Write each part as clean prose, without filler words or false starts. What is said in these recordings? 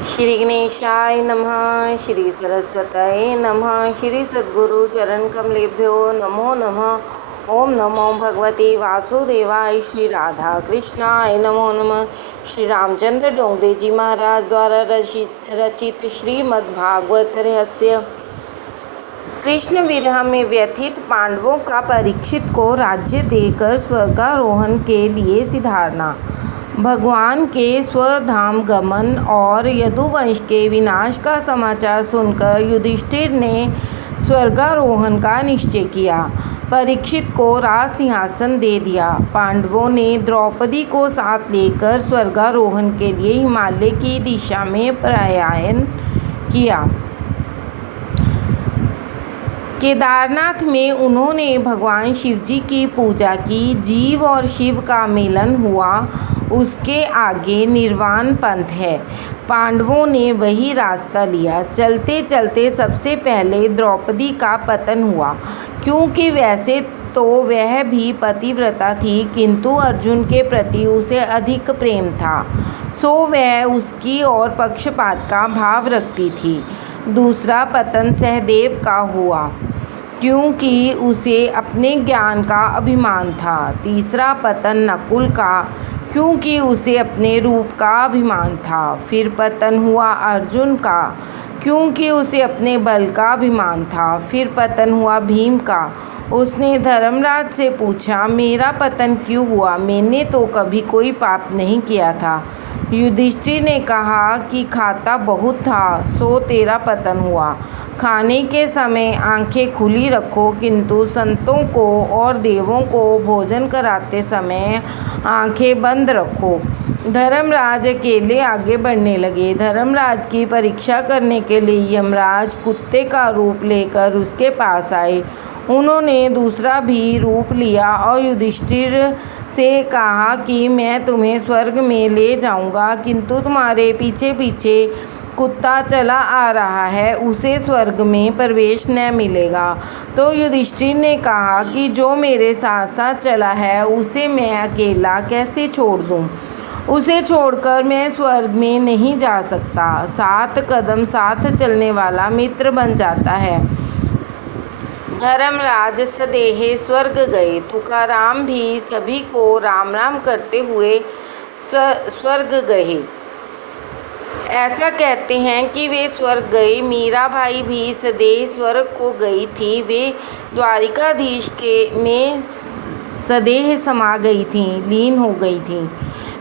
श्री गणेशाय नमः। श्री सरस्वतये नमः। श्री सद्गुरु चरण कमलेभ्यो नमो नमः। ओम नमो भगवते वासुदेवाय। श्री राधा कृष्णाय नमो नमः। श्री रामचंद्र डोंगरे जी महाराज द्वारा रचित श्रीमद्भागवत रहस्य। कृष्ण विरह में व्यथित पांडवों का परीक्षित को राज्य देकर स्वर्गारोहण के लिए सिधारना। भगवान के स्वधाम गमन और यदुवंश के विनाश का समाचार सुनकर युधिष्ठिर ने स्वर्गारोहण का निश्चय किया। परीक्षित को राज सिंहासन दे दिया। पांडवों ने द्रौपदी को साथ लेकर स्वर्गारोहण के लिए हिमालय की दिशा में प्रयाण किया। केदारनाथ में उन्होंने भगवान शिवजी की पूजा की। जीव और शिव का मिलन हुआ, उसके आगे निर्वाण पंथ है। पांडवों ने वही रास्ता लिया। चलते चलते सबसे पहले द्रौपदी का पतन हुआ, क्योंकि वैसे तो वह भी पतिव्रता थी, किंतु अर्जुन के प्रति उसे अधिक प्रेम था, सो वह उसकी ओर पक्षपात का भाव रखती थी। दूसरा पतन सहदेव का हुआ, क्योंकि उसे अपने ज्ञान का अभिमान था। तीसरा पतन नकुल का, क्योंकि उसे अपने रूप का अभिमान था। फिर पतन हुआ अर्जुन का, क्योंकि उसे अपने बल का अभिमान था। फिर पतन हुआ भीम का। उसने धर्मराज से पूछा, मेरा पतन क्यों हुआ? मैंने तो कभी कोई पाप नहीं किया था। युधिष्ठिर ने कहा कि खाता बहुत था, सो तेरा पतन हुआ। खाने के समय आंखें खुली रखो, किंतु संतों को और देवों को भोजन कराते समय आंखें बंद रखो। धर्मराज अकेले आगे बढ़ने लगे। धर्मराज की परीक्षा करने के लिए यमराज कुत्ते का रूप लेकर उसके पास आए। उन्होंने दूसरा भी रूप लिया और युधिष्ठिर से कहा कि मैं तुम्हें स्वर्ग में ले जाऊंगा, किंतु तुम्हारे पीछे पीछे कुत्ता चला आ रहा है, उसे स्वर्ग में प्रवेश न मिलेगा। तो युधिष्ठिर ने कहा कि जो मेरे साथ साथ चला है उसे मैं अकेला कैसे छोड़ दूं? उसे छोड़कर मैं स्वर्ग में नहीं जा सकता। 7 कदम साथ चलने वाला मित्र बन जाता है। धर्मराज सदेह स्वर्ग गए। तुकाराम भी सभी को राम राम करते हुए स्वर्ग गए। ऐसा कहते हैं कि वे स्वर्ग गए। मीराबाई भी सदैव स्वर्ग को गई थी। वे द्वारिकाधीश के में सदैह समा गई थीं, लीन हो गई थीं।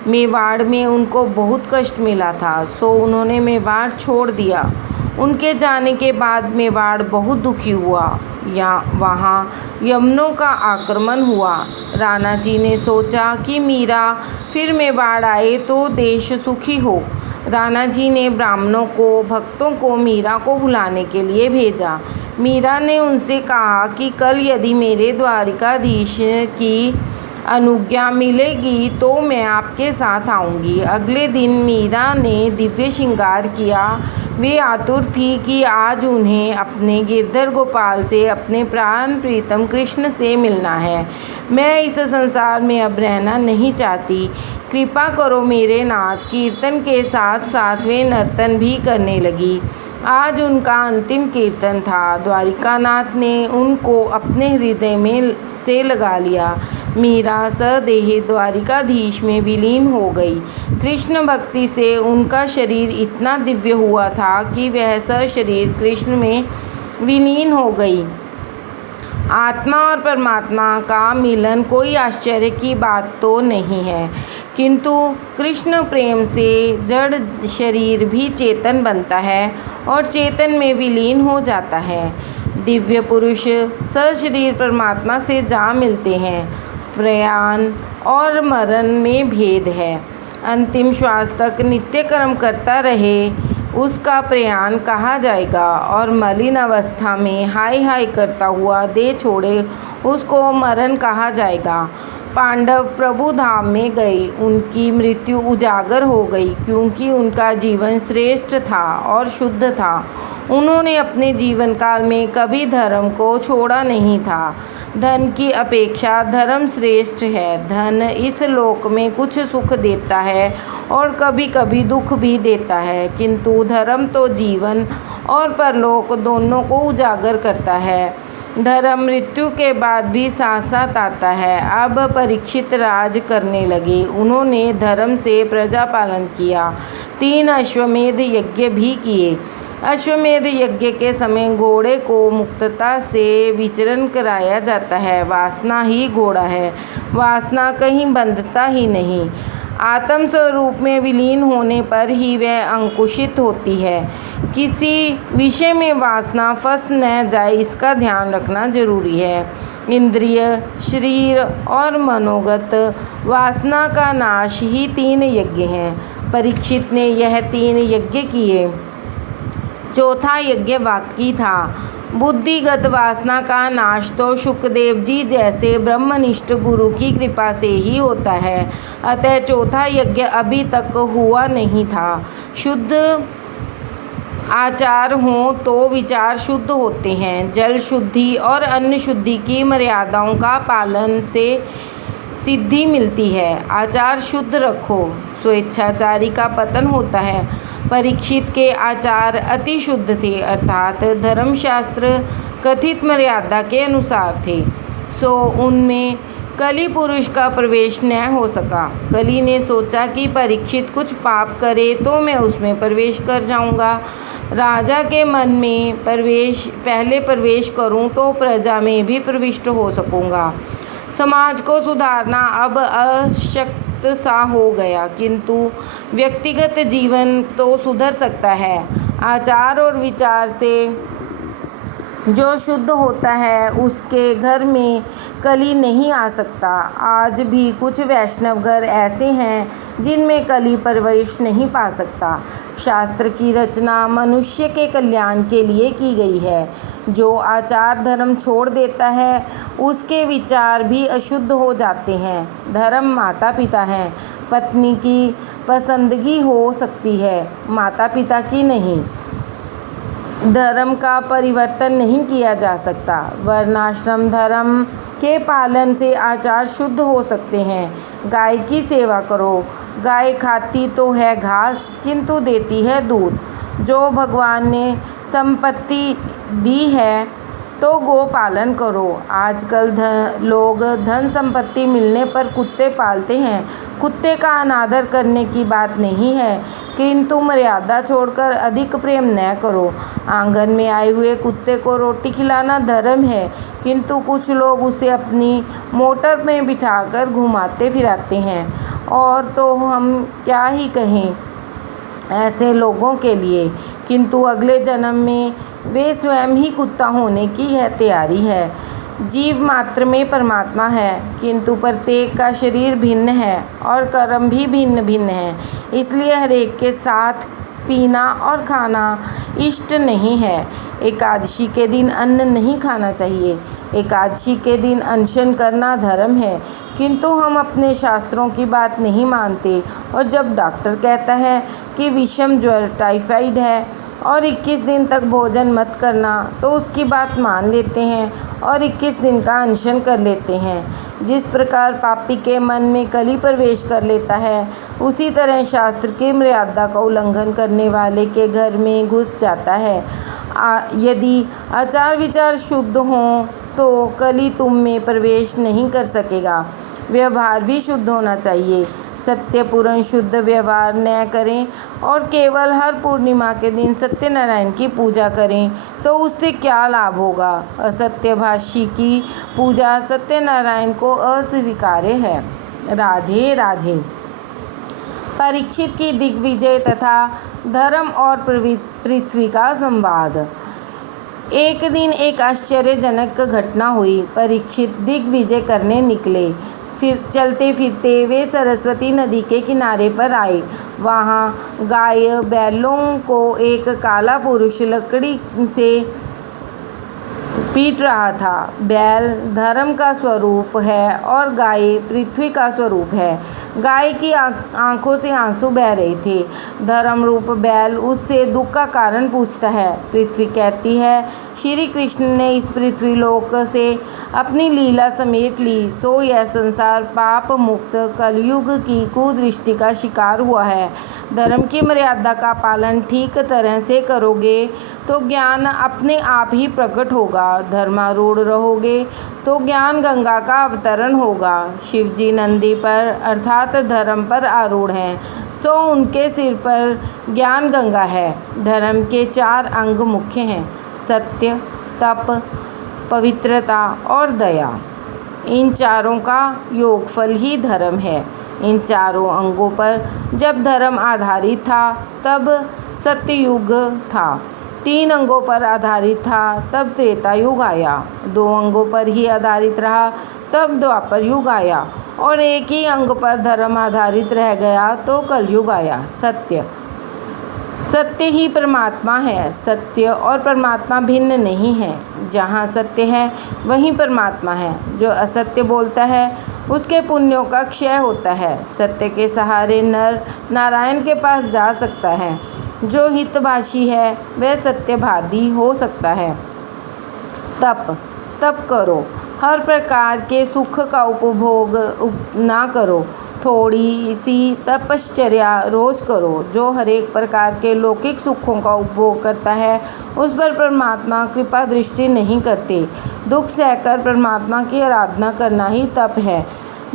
मेवाड़ में उनको बहुत कष्ट मिला था, सो उन्होंने मेवाड़ छोड़ दिया। उनके जाने के बाद मेवाड़ बहुत दुखी हुआ। वहाँ यमनों का आक्रमण हुआ। राणा जी ने सोचा कि मीरा फिर मेवाड़ आए तो देश सुखी हो। राणा जी ने ब्राह्मणों को, भक्तों को मीरा को बुलाने के लिए भेजा। मीरा ने उनसे कहा कि कल यदि मेरे द्वारिकाधीश की अनुज्ञा मिलेगी तो मैं आपके साथ आऊँगी। अगले दिन मीरा ने दिव्य श्रृंगार किया। वे आतुर थी कि आज उन्हें अपने गिरधर गोपाल से, अपने प्राण प्रीतम कृष्ण से मिलना है। मैं इस संसार में अब रहना नहीं चाहती, कृपा करो मेरे नाथ। कीर्तन के साथ साथ वे नर्तन भी करने लगी। आज उनका अंतिम कीर्तन था। द्वारिकानाथ ने उनको अपने हृदय में से लगा लिया। मीरा सदेह द्वारिकाधीश में विलीन हो गई। कृष्ण भक्ति से उनका शरीर इतना दिव्य हुआ था कि वह सशरीर कृष्ण में विलीन हो गई। आत्मा और परमात्मा का मिलन कोई आश्चर्य की बात तो नहीं है, किंतु कृष्ण प्रेम से जड़ शरीर भी चेतन बनता है और चेतन में विलीन हो जाता है। दिव्य पुरुष सशरीर परमात्मा से जा मिलते हैं। प्रयाण और मरण में भेद है। अंतिम श्वास तक नित्य कर्म करता रहे उसका प्रयाण कहा जाएगा, और मलिन अवस्था में हाय हाय करता हुआ देह छोड़े उसको मरण कहा जाएगा। पांडव प्रभु धाम में गए। उनकी मृत्यु उजागर हो गई, क्योंकि उनका जीवन श्रेष्ठ था और शुद्ध था। उन्होंने अपने जीवन काल में कभी धर्म को छोड़ा नहीं था। धन की अपेक्षा धर्म श्रेष्ठ है। धन इस लोक में कुछ सुख देता है और कभी कभी दुख भी देता है, किंतु धर्म तो जीवन और परलोक दोनों को उजागर करता है। धर्म मृत्यु के बाद भी साथ साथ आता है। अब परीक्षित राज करने लगे। उन्होंने धर्म से प्रजा पालन किया, 3 अश्वमेध यज्ञ भी किए। अश्वमेध यज्ञ के समय घोड़े को मुक्तता से विचरण कराया जाता है। वासना ही घोड़ा है, वासना कहीं बंधता ही नहीं। आत्म स्वरूप में विलीन होने पर ही वह अंकुशित होती है। किसी विषय में वासना फंस न जाए, इसका ध्यान रखना जरूरी है। इंद्रिय, शरीर और मनोगत वासना का नाश ही 3 यज्ञ हैं। परीक्षित ने यह 3 यज्ञ किए। चौथा यज्ञ बाकी था। बुद्धिगत वासना का नाश तो शुकदेव जी जैसे ब्रह्मनिष्ठ गुरु की कृपा से ही होता है, अतः चौथा यज्ञ अभी तक हुआ नहीं था। शुद्ध आचार हों तो विचार शुद्ध होते हैं। जल शुद्धि और अन्न शुद्धि की मर्यादाओं का पालन से सिद्धि मिलती है। आचार शुद्ध रखो, स्वेच्छाचारी का पतन होता है। परीक्षित के आचार अति शुद्ध थे, अर्थात धर्मशास्त्र कथित मर्यादा के अनुसार थे, सो उनमें कली पुरुष का प्रवेश न हो सका। कली ने सोचा कि परीक्षित कुछ पाप करे तो मैं उसमें प्रवेश कर जाऊंगा। राजा के मन में पहले प्रवेश करूं तो प्रजा में भी प्रविष्ट हो सकूंगा। समाज को सुधारना अब अशक्य सा हो गया, किंतु व्यक्तिगत जीवन तो सुधर सकता है। आचार और विचार से जो शुद्ध होता है उसके घर में कली नहीं आ सकता। आज भी कुछ वैष्णव घर ऐसे हैं जिनमें कली प्रवेश नहीं पा सकता। शास्त्र की रचना मनुष्य के कल्याण के लिए की गई है। जो आचार धर्म छोड़ देता है उसके विचार भी अशुद्ध हो जाते हैं। धर्म माता पिता हैं, पत्नी की पसंदगी हो सकती है, माता पिता की नहीं। धर्म का परिवर्तन नहीं किया जा सकता। वर्णाश्रम धर्म के पालन से आचार शुद्ध हो सकते हैं। गाय की सेवा करो। गाय खाती तो है घास, किंतु देती है दूध। जो भगवान ने संपत्ति दी है तो गो पालन करो। आजकल लोग धन संपत्ति मिलने पर कुत्ते पालते हैं। कुत्ते का अनादर करने की बात नहीं है, किंतु मर्यादा छोड़कर अधिक प्रेम न करो। आंगन में आए हुए कुत्ते को रोटी खिलाना धर्म है, किंतु कुछ लोग उसे अपनी मोटर में बिठाकर घुमाते फिराते हैं। और तो हम क्या ही कहें ऐसे लोगों के लिए, किंतु अगले जन्म में वे स्वयं ही कुत्ता होने की यह तैयारी है। जीव मात्र में परमात्मा है, किंतु प्रत्येक का शरीर भिन्न है और कर्म भी भिन्न भिन्न है। इसलिए हरेक के साथ पीना और खाना इष्ट नहीं है। एकादशी के दिन अन्न नहीं खाना चाहिए। एकादशी के दिन अनशन करना धर्म है, किंतु हम अपने शास्त्रों की बात नहीं मानते। और जब डॉक्टर कहता है कि विषम ज्वर टाइफाइड है और 21 दिन तक भोजन मत करना, तो उसकी बात मान लेते हैं और 21 दिन का अनशन कर लेते हैं। जिस प्रकार पापी के मन में कली प्रवेश कर लेता है, उसी तरह शास्त्र की मर्यादा का उल्लंघन करने वाले के घर में घुस जाता है। यदि आचार विचार शुद्ध हों तो कली तुम में प्रवेश नहीं कर सकेगा। व्यवहार भी शुद्ध होना चाहिए। सत्यपूर्ण शुद्ध व्यवहार न करें और केवल हर पूर्णिमा के दिन सत्यनारायण की पूजा करें तो उससे क्या लाभ होगा। असत्यभाषी की पूजा सत्यनारायण को अस्वीकार्य है। राधे राधे। परीक्षित की दिग्विजय तथा धर्म और पृथ्वी का संवाद। एक दिन एक आश्चर्यजनक घटना हुई। परीक्षित दिग्विजय करने निकले। फिर चलते फिरते वे सरस्वती नदी के किनारे पर आए। वहाँ गाय बैलों को एक काला पुरुष लकड़ी से पीट रहा था। बैल धर्म का स्वरूप है और गाय पृथ्वी का स्वरूप है। गाय की आंखों से आंसू बह रहे थे। धर्म रूप बैल उससे दुख का कारण पूछता है। पृथ्वी कहती है, श्री कृष्ण ने इस पृथ्वी लोक से अपनी लीला समेट ली, सो यह संसार पाप मुक्त कलयुग की कुदृष्टि का शिकार हुआ है। धर्म की मर्यादा का पालन ठीक तरह से करोगे तो ज्ञान अपने आप ही प्रकट होगा। धर्मारूढ़ रहोगे तो ज्ञान गंगा का अवतरण होगा। शिवजी नंदी पर अर्थात धर्म पर आरूढ़ हैं, सो उनके सिर पर ज्ञान गंगा है। धर्म के 4 अंग मुख्य हैं, सत्य, तप, पवित्रता और दया। इन चारों का योगफल ही धर्म है। इन चारों अंगों पर जब धर्म आधारित था तब सत्ययुग था, 3 अंगों पर आधारित था तब त्रेता युग आया, 2 अंगों पर ही आधारित रहा तब द्वापर युग आया और एक ही अंग पर धर्म आधारित रह गया तो कलयुग आया। सत्य ही परमात्मा है। सत्य और परमात्मा भिन्न नहीं है। जहाँ सत्य है वहीं परमात्मा है। जो असत्य बोलता है उसके पुण्यों का क्षय होता है। सत्य के सहारे नर नारायण के पास जा सकता है। जो हितभाषी है वह सत्यवादी हो सकता है। तप करो, हर प्रकार के सुख का उपभोग ना करो, थोड़ी सी तपश्चर्या रोज करो। जो हर एक प्रकार के लौकिक सुखों का उपभोग करता है उस पर परमात्मा कृपा दृष्टि नहीं करते। दुख सहकर परमात्मा की आराधना करना ही तप है।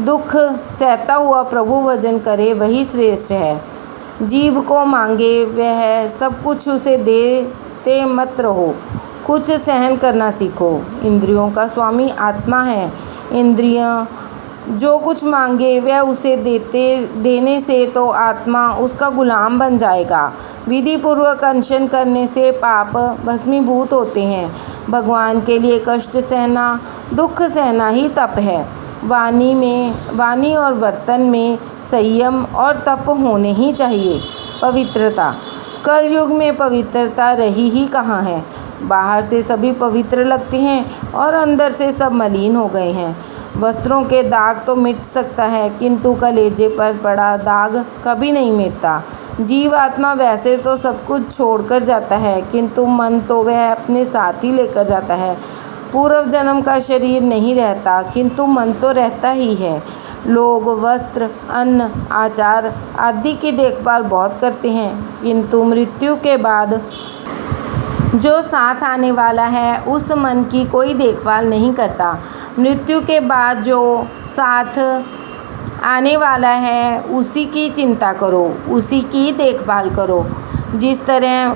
दुख सहता हुआ प्रभु भजन करे वही श्रेष्ठ है। जीव को मांगे वह सब कुछ उसे देते मत रहो, कुछ सहन करना सीखो। इंद्रियों का स्वामी आत्मा है। इंद्रियां जो कुछ मांगे वह उसे देने से तो आत्मा उसका गुलाम बन जाएगा। विधि पूर्वक अनशन करने से पाप भस्मीभूत होते हैं। भगवान के लिए कष्ट सहना, दुख सहना ही तप है। वाणी और बर्तन में संयम और तप होने ही चाहिए। पवित्रता, कलयुग में पवित्रता रही ही कहाँ है। बाहर से सभी पवित्र लगते हैं और अंदर से सब मलिन हो गए हैं। वस्त्रों के दाग तो मिट सकता है किंतु कलेजे पर पड़ा दाग कभी नहीं मिटता। जीव आत्मा वैसे तो सब कुछ छोड़कर जाता है किंतु मन तो वह अपने साथ ही लेकर जाता है। पूर्व जन्म का शरीर नहीं रहता किंतु मन तो रहता ही है। लोग वस्त्र, अन्न, आचार आदि की देखभाल बहुत करते हैं किंतु मृत्यु के बाद जो साथ आने वाला है उस मन की कोई देखभाल नहीं करता। मृत्यु के बाद जो साथ आने वाला है उसी की चिंता करो, उसी की देखभाल करो। जिस तरह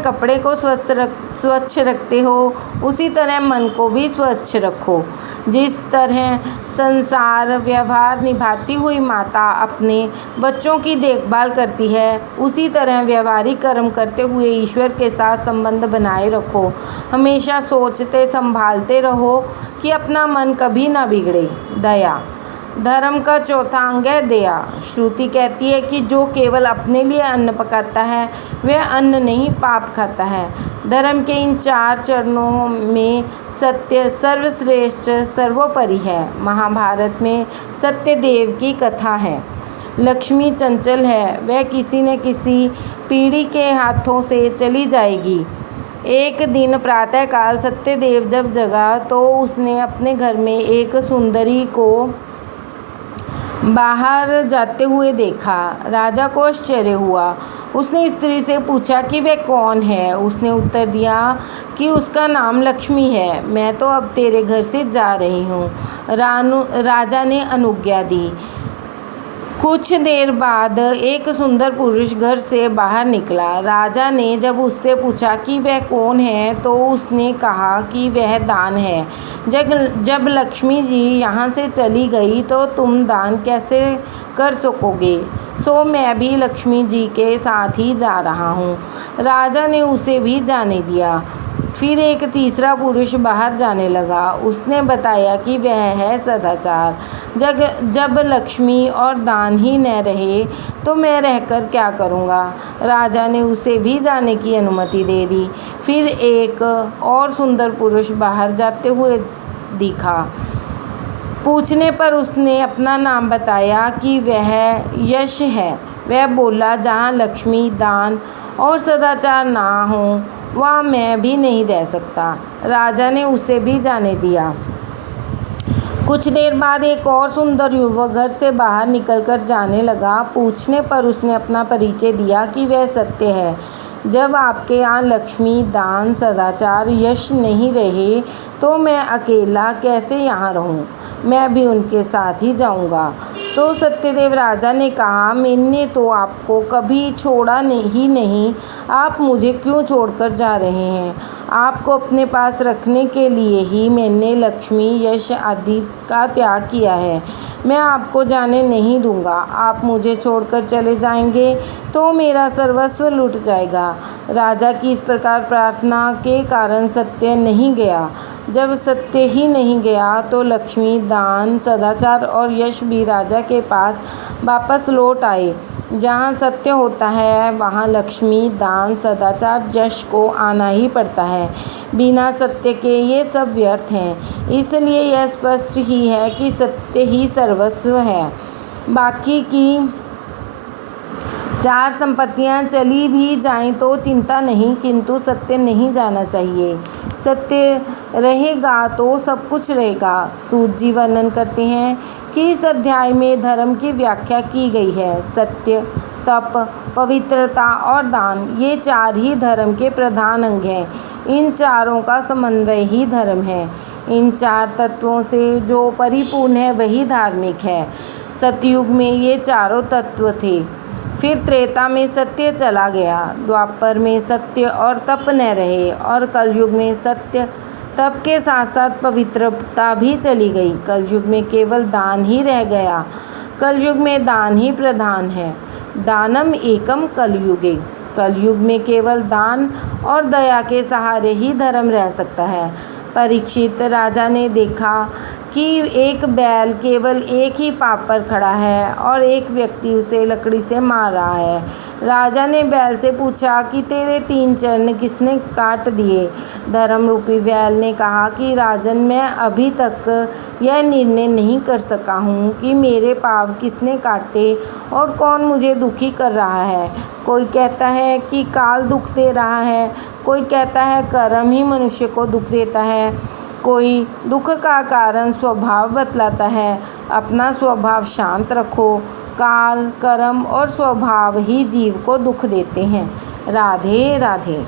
कपड़े को स्वच्छ रखते हो उसी तरह मन को भी स्वच्छ रखो। जिस तरह संसार व्यवहार निभाती हुई माता अपने बच्चों की देखभाल करती है उसी तरह व्यवहारिक कर्म करते हुए ईश्वर के साथ संबंध बनाए रखो। हमेशा सोचते संभालते रहो कि अपना मन कभी ना बिगड़े। दया, धर्म का चौथा अंग है दया। श्रुति कहती है कि जो केवल अपने लिए अन्न पकाता है वह अन्न नहीं पाप खाता है। धर्म के इन 4 चरणों में सत्य सर्वश्रेष्ठ सर्वोपरि है। महाभारत में सत्यदेव की कथा है। लक्ष्मी चंचल है, वह किसी न किसी पीढ़ी के हाथों से चली जाएगी। एक दिन प्रातःकाल सत्यदेव जब जगा तो उसने अपने घर में एक सुंदरी को बाहर जाते हुए देखा। राजा को आश्चर्य हुआ। उसने स्त्री से पूछा कि वह कौन है। उसने उत्तर दिया कि उसका नाम लक्ष्मी है। मैं तो अब तेरे घर से जा रही हूँ। राजा ने अनुज्ञा दी। कुछ देर बाद एक सुंदर पुरुष घर से बाहर निकला। राजा ने जब उससे पूछा कि वह कौन है तो उसने कहा कि वह दान है। जब लक्ष्मी जी यहाँ से चली गई तो तुम दान कैसे कर सकोगे? सो मैं भी लक्ष्मी जी के साथ ही जा रहा हूँ। राजा ने उसे भी जाने दिया। फिर एक तीसरा पुरुष बाहर जाने लगा। उसने बताया कि वह है सदाचार। जब लक्ष्मी और दान ही न रहे तो मैं रहकर क्या करूँगा? राजा ने उसे भी जाने की अनुमति दे दी। फिर एक और सुंदर पुरुष बाहर जाते हुए दिखा। पूछने पर उसने अपना नाम बताया कि वह यश है। वह बोला, जहाँ लक्ष्मी, दान और सदाचार ना हो वहाँ मैं भी नहीं रह सकता। राजा ने उसे भी जाने दिया। कुछ देर बाद एक और सुंदर युवक घर से बाहर निकलकर जाने लगा। पूछने पर उसने अपना परिचय दिया कि वह सत्य है। जब आपके यहाँ लक्ष्मी, दान, सदाचार, यश नहीं रहे तो मैं अकेला कैसे यहाँ रहूँ? मैं भी उनके साथ ही जाऊँगा। तो सत्यदेव राजा ने कहा, मैंने तो आपको कभी छोड़ा ही नहीं, आप मुझे क्यों छोड़कर जा रहे हैं? आपको अपने पास रखने के लिए ही मैंने लक्ष्मी, यश आदि का त्याग किया है। मैं आपको जाने नहीं दूंगा। आप मुझे छोड़कर चले जाएंगे तो मेरा सर्वस्व लुट जाएगा। राजा की इस प्रकार प्रार्थना के कारण सत्य नहीं गया। जब सत्य ही नहीं गया तो लक्ष्मी, दान, सदाचार और यश भी राजा के पास वापस लौट आए। जहाँ सत्य होता है वहाँ लक्ष्मी, दान, सदाचार, यश को आना ही पड़ता है। बिना सत्य के ये सब व्यर्थ हैं। इसलिए यह स्पष्ट ही है कि सत्य ही सर्वस्व है। बाकी की 4 संपत्तियाँ चली भी जाएं तो चिंता नहीं, किंतु सत्य नहीं जाना चाहिए। सत्य रहेगा तो सब कुछ रहेगा। सूत जी वर्णन करते हैं कि इस अध्याय में धर्म की व्याख्या की गई है। सत्य, तप, पवित्रता और दान, ये 4 ही धर्म के प्रधान अंग हैं। इन चारों का समन्वय ही धर्म है। इन 4 तत्वों से जो परिपूर्ण है वही धार्मिक है। सतयुग में ये चारों तत्व थे। फिर त्रेता में सत्य चला गया। द्वापर में सत्य और तप न रहे और कलयुग में सत्य, तप के साथ साथ पवित्रता भी चली गई। कलयुग में केवल दान ही रह गया। कलयुग में दान ही प्रधान है। दानम एकम कलयुगे। कलयुग में केवल दान और दया के सहारे ही धर्म रह सकता है। परीक्षित, राजा ने देखा कि एक बैल केवल एक ही पाँव पर खड़ा है और एक व्यक्ति उसे लकड़ी से मार रहा है। राजा ने बैल से पूछा कि तेरे 3 चरण किसने काट दिए? धर्म रूपी बैल ने कहा कि राजन, मैं अभी तक यह निर्णय नहीं कर सका हूँ कि मेरे पाँव किसने काटे और कौन मुझे दुखी कर रहा है। कोई कहता है कि काल दुख दे रहा है, कोई कहता है कर्म ही मनुष्य को दुख देता है, कोई दुख का कारण स्वभाव बतलाता है। अपना स्वभाव शांत रखो। काल, कर्म और स्वभाव ही जीव को दुख देते हैं। राधे राधे।